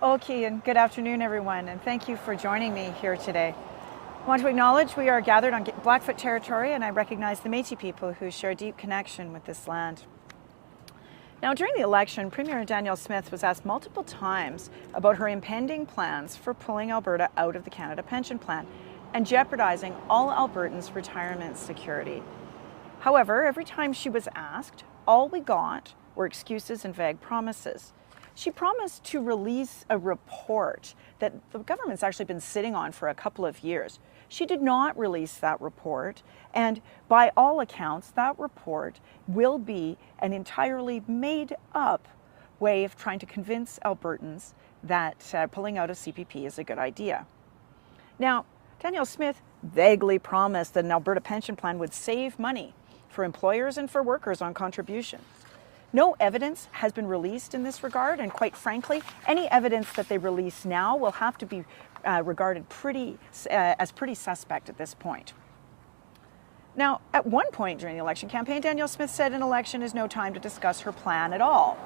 Okay, and good afternoon, everyone, and thank you for joining me here today. I want to acknowledge we are gathered on Blackfoot territory, and I recognize the Métis people who share a deep connection with this land. Now, during the election, Premier Danielle Smith was asked multiple times about her impending plans for pulling Alberta out of the Canada Pension Plan and jeopardizing all Albertans' retirement security. However, every time she was asked, all we got were excuses and vague promises. She promised to release a report that the government's actually been sitting on for a couple of years. She did not release that report, and by all accounts, that report will be an entirely made up way of trying to convince Albertans that pulling out of CPP is a good idea. Now, Danielle Smith vaguely promised that an Alberta pension plan would save money for employers and for workers on contributions. No evidence has been released in this regard, and quite frankly, any evidence that they release now will have to be regarded as pretty suspect at this point. Now, at one point during the election campaign, Danielle Smith said an election is no time to discuss her plan at all.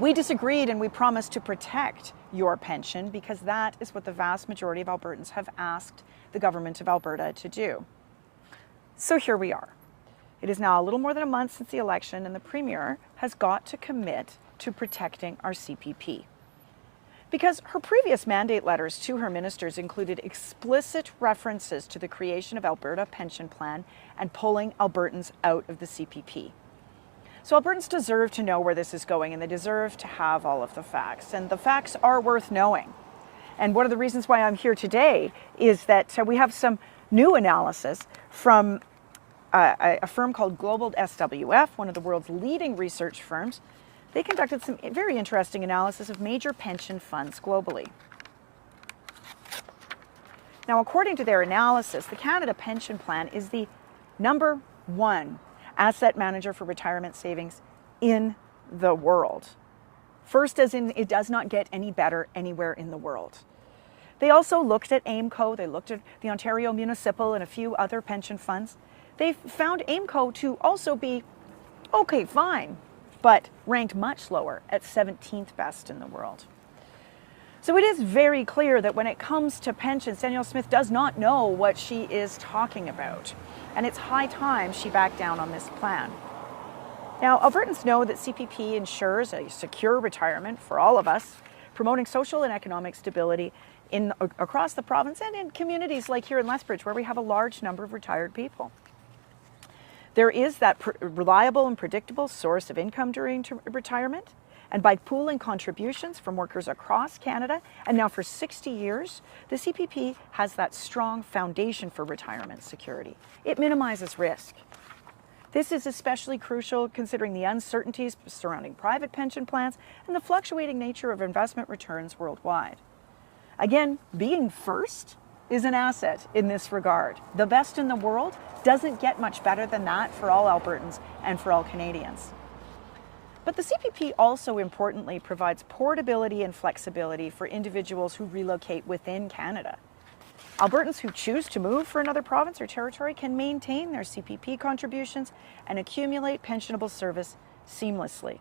We disagreed, and we promised to protect your pension because that is what the vast majority of Albertans have asked the government of Alberta to do. So here we are. It is now a little more than a month since the election, and the Premier has got to commit to protecting our CPP. Because her previous mandate letters to her ministers included explicit references to the creation of Alberta Pension Plan and pulling Albertans out of the CPP. So Albertans deserve to know where this is going, and they deserve to have all of the facts, and the facts are worth knowing. And one of the reasons why I'm here today is that we have some new analysis from a firm called Global SWF, one of the world's leading research firms. They conducted some very interesting analysis of major pension funds globally. Now, according to their analysis, the Canada Pension Plan is the number one asset manager for retirement savings in the world. First, as in it does not get any better anywhere in the world. They also looked at AIMCO, they looked at the Ontario Municipal and a few other pension funds. They found AIMCO to also be okay, fine, but ranked much lower at 17th best in the world. So it is very clear that when it comes to pensions, Danielle Smith does not know what she is talking about. And it's high time she backed down on this plan. Now, Albertans know that CPP ensures a secure retirement for all of us, promoting social and economic stability across the province and in communities like here in Lethbridge, where we have a large number of retired people. There is that reliable and predictable source of income during retirement, and by pooling contributions from workers across Canada, and now for 60 years, the CPP has that strong foundation for retirement security. It minimizes risk. This is especially crucial considering the uncertainties surrounding private pension plans and the fluctuating nature of investment returns worldwide. Again, being first is an asset in this regard. The best in the world doesn't get much better than that for all Albertans and for all Canadians. But the CPP also importantly provides portability and flexibility for individuals who relocate within Canada. Albertans who choose to move for another province or territory can maintain their CPP contributions and accumulate pensionable service seamlessly.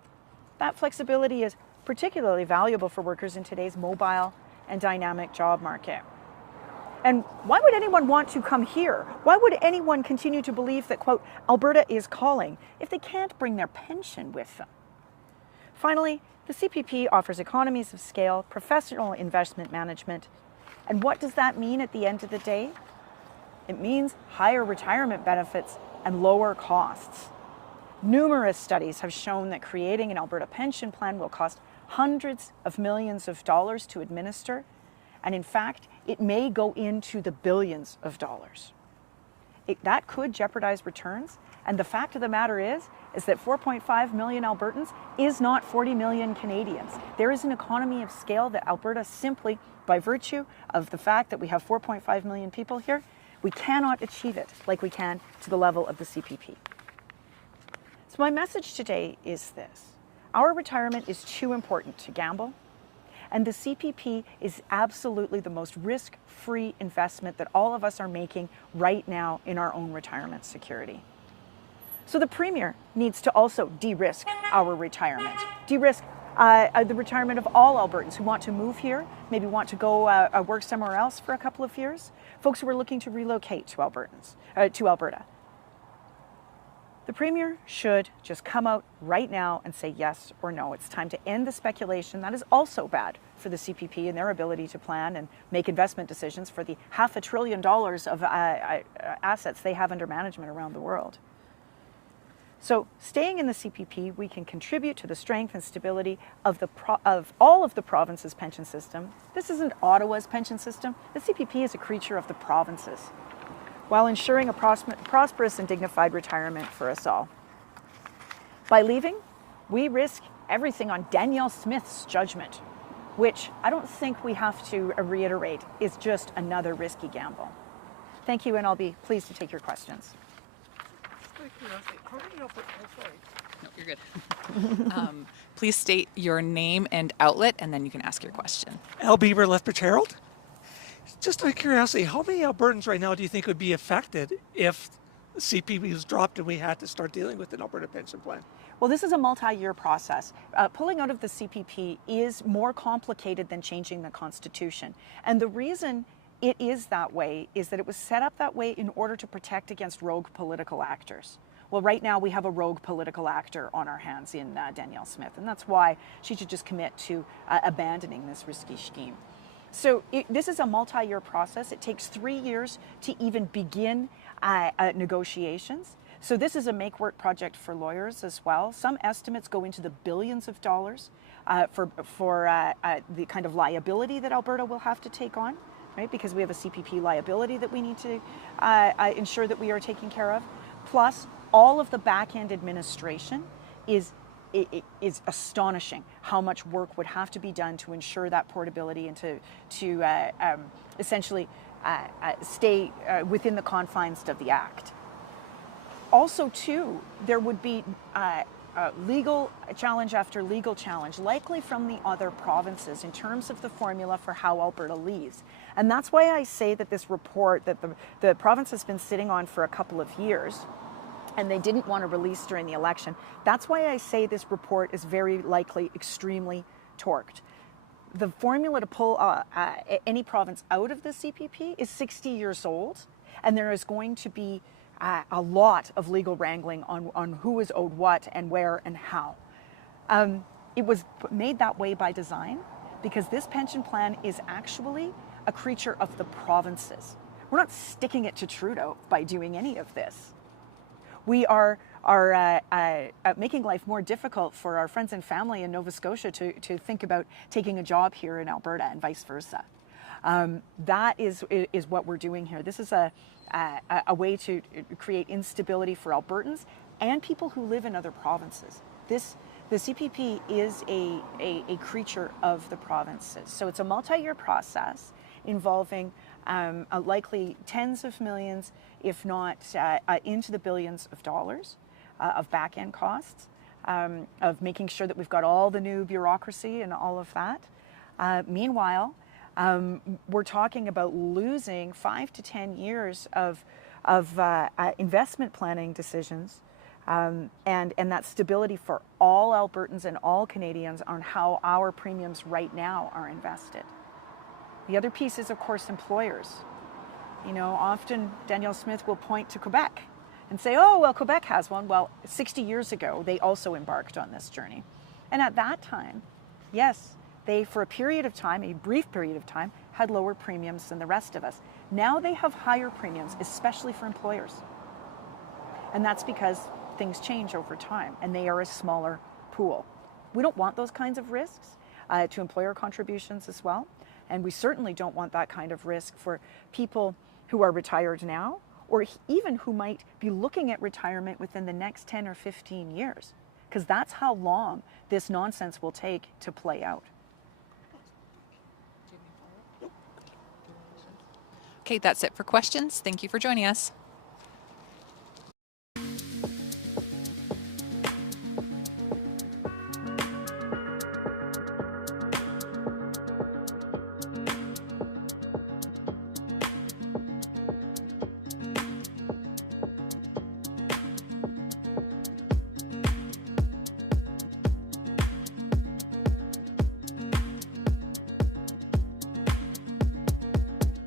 That flexibility is particularly valuable for workers in today's mobile and dynamic job market. And why would anyone want to come here? Why would anyone continue to believe that, quote, Alberta is calling if they can't bring their pension with them? Finally, the CPP offers economies of scale, professional investment management. And what does that mean at the end of the day? It means higher retirement benefits and lower costs. Numerous studies have shown that creating an Alberta pension plan will cost hundreds of millions of dollars to administer. And in fact, it may go into the billions of dollars. That could jeopardize returns. And the fact of the matter is that 4.5 million Albertans is not 40 million Canadians. There is an economy of scale that Alberta simply, by virtue of the fact that we have 4.5 million people here, we cannot achieve it like we can to the level of the CPP. So my message today is this. Our retirement is too important to gamble. And the CPP is absolutely the most risk-free investment that all of us are making right now in our own retirement security. So the Premier needs to also de-risk our retirement, de-risk the retirement of all Albertans who want to move here, maybe want to go work somewhere else for a couple of years, folks who are looking to relocate to Alberta. The Premier should just come out right now and say yes or no. It's time to end the speculation. That is also bad for the CPP and their ability to plan and make investment decisions for the $500 billion of assets they have under management around the world. So staying in the CPP, we can contribute to the strength and stability of all of the province's pension system. This isn't Ottawa's pension system. The CPP is a creature of the provinces, while ensuring a prosperous and dignified retirement for us all. By leaving, we risk everything on Danielle Smith's judgment, which I don't think we have to reiterate is just another risky gamble. Thank you, and I'll be pleased to take your questions. No, you're good. Please state your name and outlet, and then you can ask your question. Al Bieber, Lethbridge Herald. Just out of curiosity, how many Albertans right now do you think would be affected if the CPP was dropped and we had to start dealing with an Alberta pension plan? Well, this is a multi-year process. Pulling out of the CPP is more complicated than changing the Constitution. And the reason it is that way is that it was set up that way in order to protect against rogue political actors. Well, right now we have a rogue political actor on our hands in Danielle Smith, and that's why she should just commit to abandoning this risky scheme. So this is a multi-year process. It takes 3 years to even begin negotiations. So this is a make-work project for lawyers as well. Some estimates go into the billions of dollars for the kind of liability that Alberta will have to take on, right? Because we have a CPP liability that we need to ensure that we are taking care of. Plus, all of the back-end administration is astonishing how much work would have to be done to ensure that portability and to essentially stay within the confines of the Act. Also, too, there would be legal challenge after legal challenge, likely from the other provinces in terms of the formula for how Alberta leaves. And that's why I say that this report that the province has been sitting on for a couple of years, and they didn't want to release during the election. That's why I say this report is very likely extremely torqued. The formula to pull any province out of the CPP is 60 years old, and there is going to be a lot of legal wrangling on who is owed what and where and how. It was made that way by design because this pension plan is actually a creature of the provinces. We're not sticking it to Trudeau by doing any of this. We are making life more difficult for our friends and family in Nova Scotia to think about taking a job here in Alberta and vice versa. That is what we're doing here. This is a way to create instability for Albertans and people who live in other provinces. The CPP is a creature of the provinces. So it's a multi-year process involving likely tens of millions, if not into the billions of dollars of back-end costs, of making sure that we've got all the new bureaucracy and all of that. Meanwhile, we're talking about losing 5 to 10 years of investment planning decisions and that stability for all Albertans and all Canadians on how our premiums right now are invested. The other piece is, of course, employers. You know, often Danielle Smith will point to Quebec and say, oh, well, Quebec has one. Well, 60 years ago, they also embarked on this journey. And at that time, yes, they, for a period of time, a brief period of time, had lower premiums than the rest of us. Now they have higher premiums, especially for employers. And that's because things change over time and they are a smaller pool. We don't want those kinds of risks to employer contributions as well. And we certainly don't want that kind of risk for people who are retired now or even who might be looking at retirement within the next 10 or 15 years, because that's how long this nonsense will take to play out. Okay, that's it for questions. Thank you for joining us.